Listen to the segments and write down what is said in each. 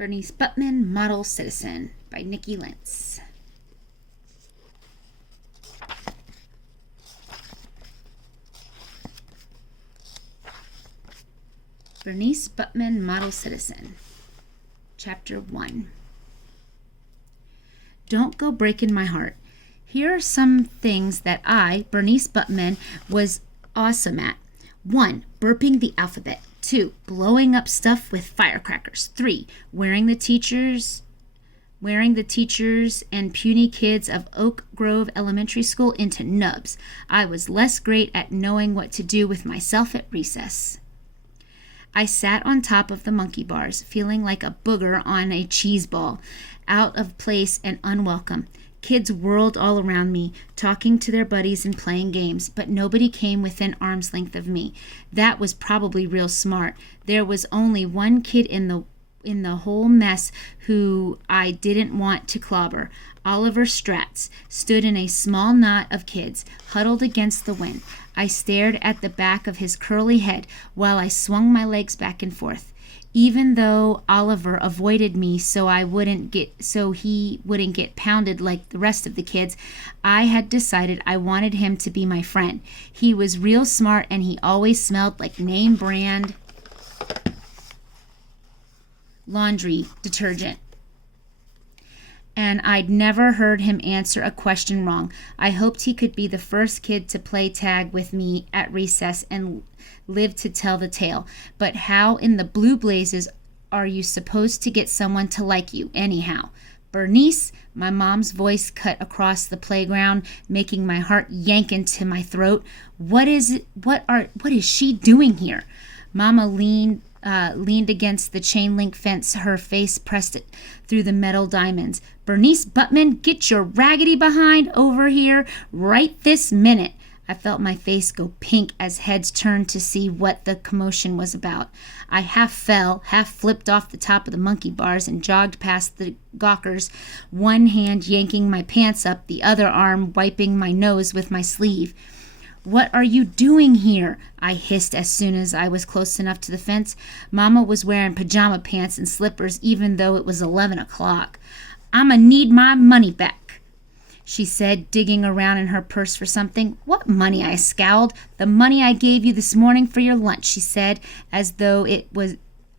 Bernice Buttman, Model Citizen by Nikki Lentz. Bernice Buttman, Model Citizen. Chapter 1. Don't go breaking my heart. Here are some things that I, Bernice Buttman, was awesome at. 1. Burping the alphabet. 2. Blowing up stuff with firecrackers. 3. Wearing the teachers and puny kids of Oak Grove Elementary School into nubs. I was less great at knowing what to do with myself at recess. I sat on top of the monkey bars, feeling like a booger on a cheese ball, out of place and unwelcome. Kids whirled all around me, talking to their buddies and playing games, but nobody came within arm's length of me. That was probably real smart. There was only one kid in the whole mess who I didn't want to clobber. Oliver Stratz stood in a small knot of kids, huddled against the wind. I stared at the back of his curly head while I swung my legs back and forth. Even though Oliver avoided me so he wouldn't get pounded like the rest of the kids, I had decided I wanted him to be my friend. He was real smart and he always smelled like name brand laundry detergent. And I'd never heard him answer a question wrong. I hoped he could be the first kid to play tag with me at recess and live to tell the tale. But how in the blue blazes are you supposed to get someone to like you anyhow? Bernice, my mom's voice cut across the playground, making my heart yank into my throat. What is she doing here? Mama leaned against the chain link fence, her face pressed through the metal diamonds. Bernice Buttman, get your raggedy behind over here right this minute. I felt my face go pink as heads turned to see what the commotion was about. I half fell, half flipped off the top of the monkey bars and jogged past the gawkers, one hand yanking my pants up, the other arm wiping my nose with my sleeve. What are you doing here? I hissed as soon as I was close enough to the fence. Mama was wearing pajama pants and slippers even though it was 11 o'clock. I'ma need my money back, she said, digging around in her purse for something. What money? I scowled. The money I gave you this morning for your lunch, she said, as though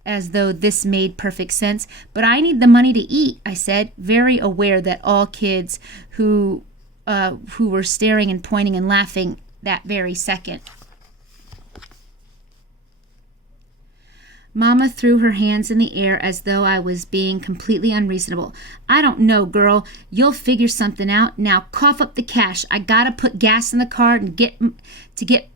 this made perfect sense. But I need the money to eat, I said, very aware that all kids who were staring and pointing and laughing that very second. Mama threw her hands in the air as though I was being completely unreasonable. I don't know, girl. You'll figure something out. Now cough up the cash. I gotta put gas in the car and get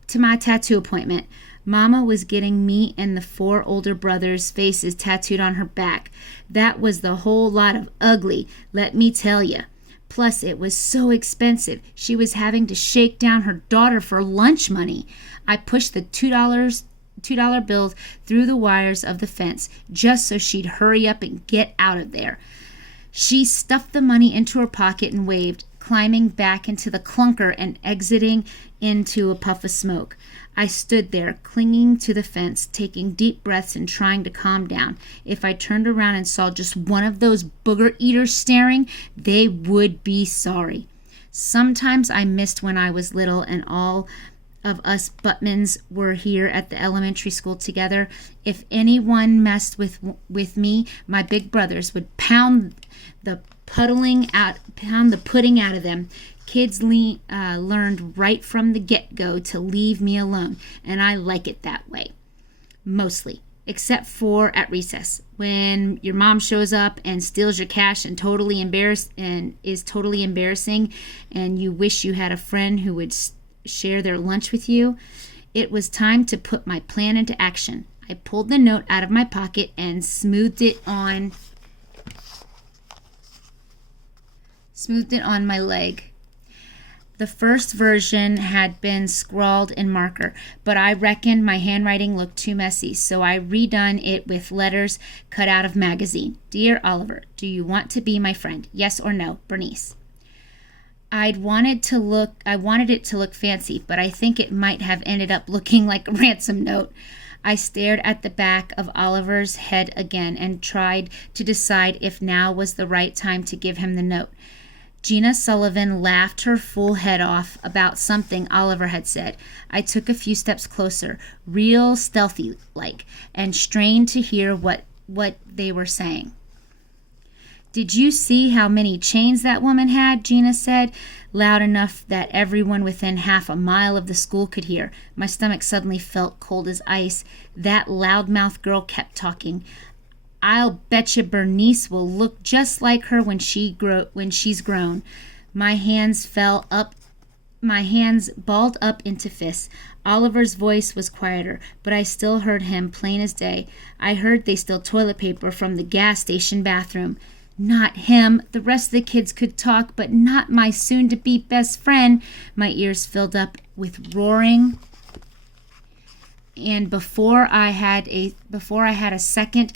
to my tattoo appointment. Mama was getting me and the 4 older brothers' faces tattooed on her back. That was the whole lot of ugly, let me tell you. Plus, it was so expensive. She was having to shake down her daughter for lunch money. I pushed the $2 bill through the wires of the fence just so she'd hurry up and get out of there. She stuffed the money into her pocket and waved, climbing back into the clunker and exiting into a puff of smoke. I stood there, clinging to the fence, taking deep breaths and trying to calm down. If I turned around and saw just one of those booger eaters staring, they would be sorry. Sometimes I missed when I was little and all of us Buttmans were here at the elementary school together. If anyone messed with me, my big brothers would pound the pudding out of them. Kids learned right from the get-go to leave me alone, and I like it that way. Mostly, except for at recess, when your mom shows up and steals your cash and is totally embarrassing, and you wish you had a friend who would share their lunch with you. It was time to put my plan into action. I pulled the note out of my pocket and smoothed it on my leg. The first version had been scrawled in marker, but I reckoned my handwriting looked too messy, so I redone it with letters cut out of magazine. Dear Oliver, do you want to be my friend? Yes or no, Bernice. I wanted it to look fancy, but I think it might have ended up looking like a ransom note. I stared at the back of Oliver's head again and tried to decide if now was the right time to give him the note. Gina Sullivan laughed her full head off about something Oliver had said. I took a few steps closer, real stealthy-like, and strained to hear what they were saying. "Did you see how many chains that woman had?" Gina said, loud enough that everyone within half a mile of the school could hear. My stomach suddenly felt cold as ice. That loudmouth girl kept talking. "I'll betcha Bernice will look just like her when she's grown." My hands balled up into fists. Oliver's voice was quieter, but I still heard him plain as day. I heard they stole toilet paper from the gas station bathroom. Not him. The rest of the kids could talk, but not my soon-to-be best friend. My ears filled up with roaring, and before I had a second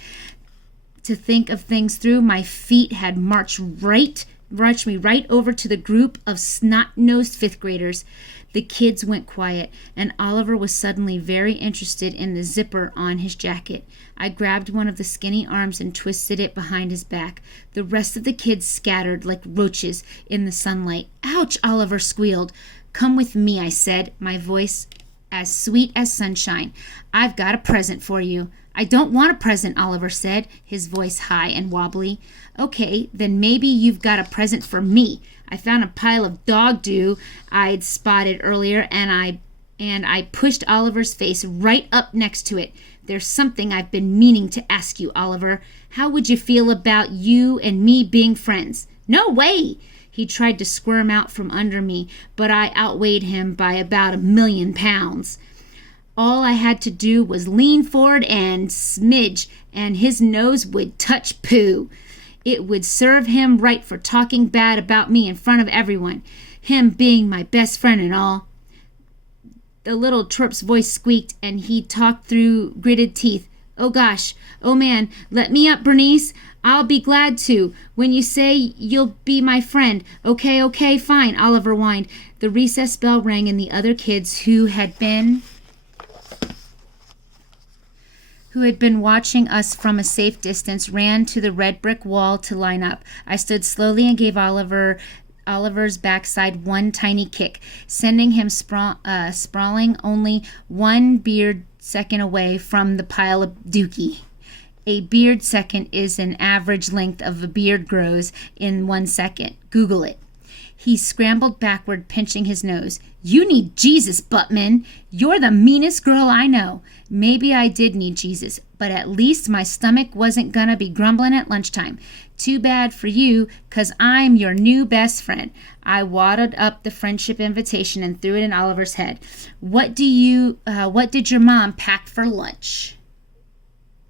to think of things through, my feet had marched me right over to the group of snot-nosed fifth graders. The kids went quiet, and Oliver was suddenly very interested in the zipper on his jacket. I grabbed one of the skinny arms and twisted it behind his back. The rest of the kids scattered like roaches in the sunlight. "Ouch!" Oliver squealed. "Come with me," I said, my voice as sweet as sunshine. "I've got a present for you." "I don't want a present," Oliver said, his voice high and wobbly. "Okay, then maybe you've got a present for me. I found a pile of dog doo I'd spotted earlier, and I pushed Oliver's face right up next to it. There's something I've been meaning to ask you, Oliver. How would you feel about you and me being friends?" "No way!" He tried to squirm out from under me, but I outweighed him by about 1,000,000 pounds. All I had to do was lean forward and smidge, and his nose would touch poo. It would serve him right for talking bad about me in front of everyone, him being my best friend and all. The little twerp's voice squeaked, and he talked through gritted teeth. "Oh gosh, oh man, let me up, Bernice. I'll be glad to, when you say you'll be my friend." Okay, fine," Oliver whined. The recess bell rang, and the other kids who had been watching us from a safe distance ran to the red brick wall to line up. I stood slowly and gave Oliver's backside one tiny kick, sending him sprawling only 1 beard second away from the pile of dookie. A beard second is an average length of a beard grows in 1 second. Google it. He scrambled backward, pinching his nose. "You need Jesus, Buttman. You're the meanest girl I know." Maybe I did need Jesus, but at least my stomach wasn't gonna be grumbling at lunchtime. "Too bad for you, 'cause I'm your new best friend." I wadded up the friendship invitation and threw it in Oliver's head. What did your mom pack for lunch?"